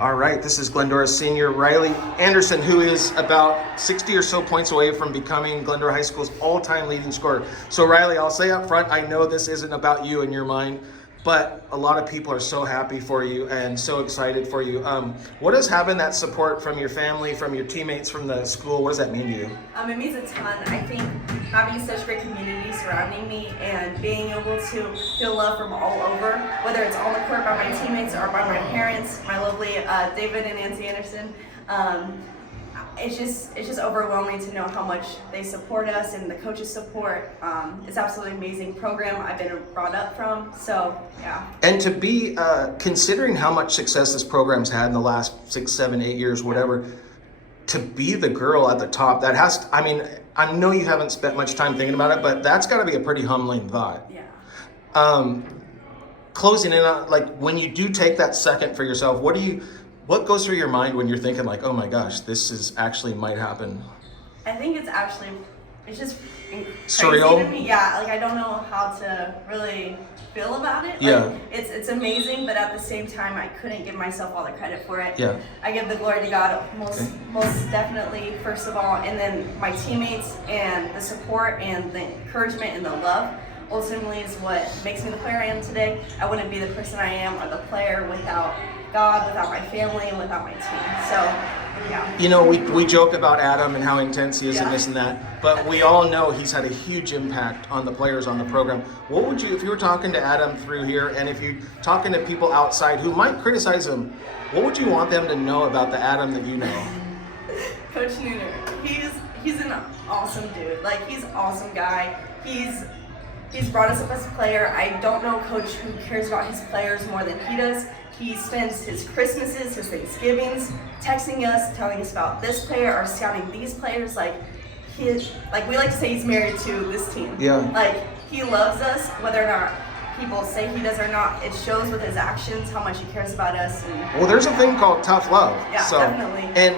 All right, this is Glendora's senior, Rylie Anderson, who is about 60 or so points away from becoming Glendora High School's all-time leading scorer. So Rylie, I'll say up front, I know this isn't about you in your mind, but a lot of people are so happy for you and so excited for you. What has having that support from your family, from your teammates, from the school, what does that mean to you? It means a ton. I think having such great community surrounding me and being able to feel love from all over, whether it's on the court by my teammates or by my parents, my lovely David and Nancy Anderson, it's just overwhelming to know how much they support us and the coaches support. It's absolutely amazing program I've been brought up from, so yeah. And to be, considering how much success this program's had in the last 6, 7, 8 years, whatever, to be the girl at the top, that has to, I mean, I know you haven't spent much time thinking about it, but that's got to be a pretty humbling thought. Yeah. Closing in on, like, when you do take that second for yourself, what goes through your mind when you're thinking like, oh my gosh, this is actually might happen? I think it's just surreal crazy to me. Yeah, like I don't know how to really feel about it. Yeah. Like, it's amazing, but at the same time, I couldn't give myself all the credit for it. Yeah. I give the glory to God most definitely, first of all, and then my teammates and the support and the encouragement and the love ultimately is what makes me the player I am today. I wouldn't be the person I am or the player without God, without my family, and without my team. So, yeah. You know, we joke about Adam and how intense he is and Yeah. this and that, but we all know he's had a huge impact on the players on the program. What would you, if you were talking to Adam through here, and if you're talking to people outside who might criticize him, what would you want them to know about the Adam that you know? Coach Nooner, he's an awesome dude. Like, he's an awesome guy. He's brought us up as a player. I don't know a coach who cares about his players more than he does. He spends his Christmases, his Thanksgivings, texting us, telling us about this player or scouting these players. Like we like to say he's married to this team. Yeah. Like, he loves us, whether or not people say he does or not. It shows with his actions how much he cares about us. And, Well, there's a thing called tough love. Yeah, so, definitely. And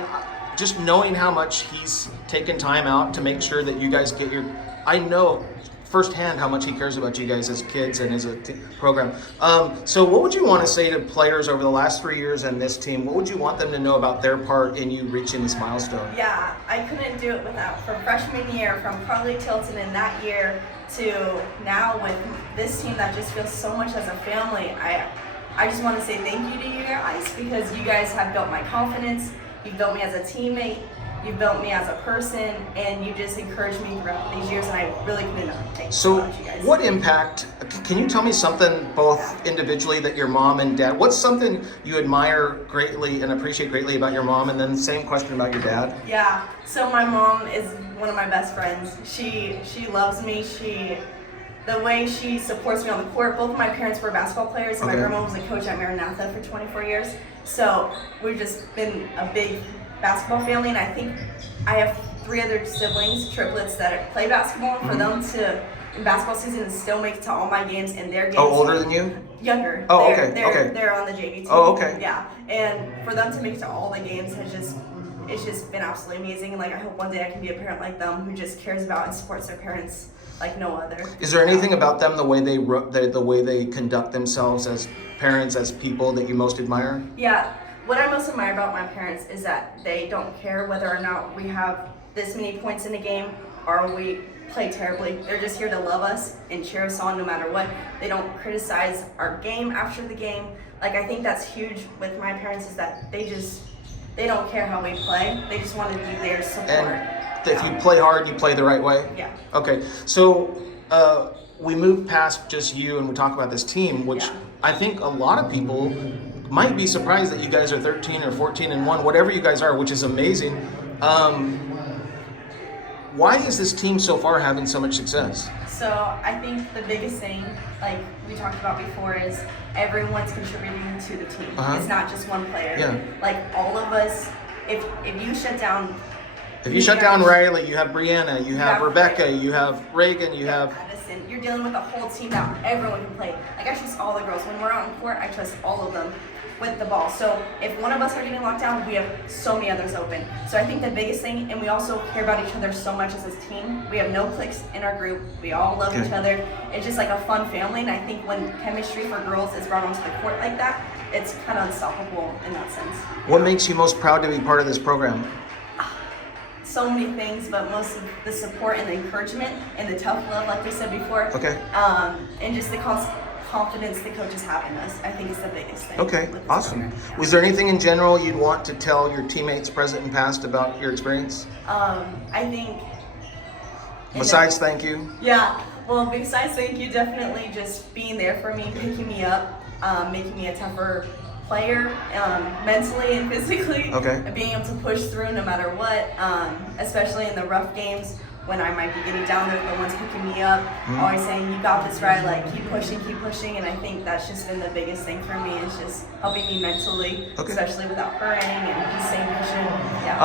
just knowing how much he's taken time out to make sure that you guys get your, I know firsthand how much he cares about you guys as kids and as a program. So what would you want to say to players over the last 3 years and this team? What would you want them to know about their part in you reaching this milestone? Yeah, I couldn't do it without, from freshman year, from Carly Tilton in that year to now with this team that just feels so much as a family. I just want to say thank you to you guys, because you guys have built my confidence, you've built me as a teammate, you've built me as a person, and you just encouraged me throughout these years, and I really couldn't thank So you guys. what impact, can you tell me something both individually that your mom and dad, what's something you admire greatly and appreciate greatly about your mom, and then same question about your dad? Yeah, so my mom is one of my best friends. She loves me. The way she supports me on the court. Both of my parents were basketball players, and my grandma was a coach at Maranatha for 24 years. So we've just been a big basketball family, and I think I have 3 other siblings, triplets, that play basketball, and for them to, in basketball season, still make it to all my games and their games. Oh, older than you? Younger. Oh, They're on the JV team. Oh, okay. Yeah, and for them to make it to all the games it's just been absolutely amazing. And like, I hope one day I can be a parent like them who just cares about and supports their parents like no other. Is there anything about them, the way they conduct themselves as parents, as people, that you most admire? Yeah, what I most admire about my parents is that they don't care whether or not we have this many points in a game or we play terribly. They're just here to love us and cheer us on no matter what. They don't criticize our game after the game. Like, I think that's huge with my parents, is that they don't care how we play. They just want to be there to support. And if you play hard, you play the right way? Yeah. Okay, so we move past just you and we talk about this team, which I think a lot of people might be surprised that you guys are 13 or 14-1, whatever you guys are, which is amazing. Why is this team so far having so much success? So I think the biggest thing, like we talked about before, is everyone's contributing to the team. It's not just one player. Yeah. Like, all of us, if you shut down... If you shut down Rylie, you have Brianna, you have Rebecca, you have Reagan, you have... Madison. You're dealing with a whole team now. Everyone can play. Like, I trust all the girls. When we're out on court, I trust all of them with the ball. So if one of us are getting locked down, we have so many others open. So I think the biggest thing, and we also care about each other so much as a team. We have no cliques in our group. We all love each other. It's just like a fun family, and I think when chemistry for girls is brought onto the court like that, it's kind of unstoppable in that sense. What makes you most proud to be part of this program? So many things, but most of the support and the encouragement and the tough love, like we said before. Okay. And just the confidence the coaches have in us, I think is the biggest thing. Okay, with this awesome. program. Was there anything in general you'd want to tell your teammates, present and past, about your experience? I think. Besides, thank you. Yeah. Well, besides thank you, definitely just being there for me, picking me up, making me a tougher player, mentally and physically. Okay. And being able to push through no matter what, especially in the rough games when I might be getting down there, the ones picking me up, always saying, you got this, right, like keep pushing, and I think that's just been the biggest thing for me, is just helping me mentally, Okay. especially without hurrying and just staying pushing. Yeah.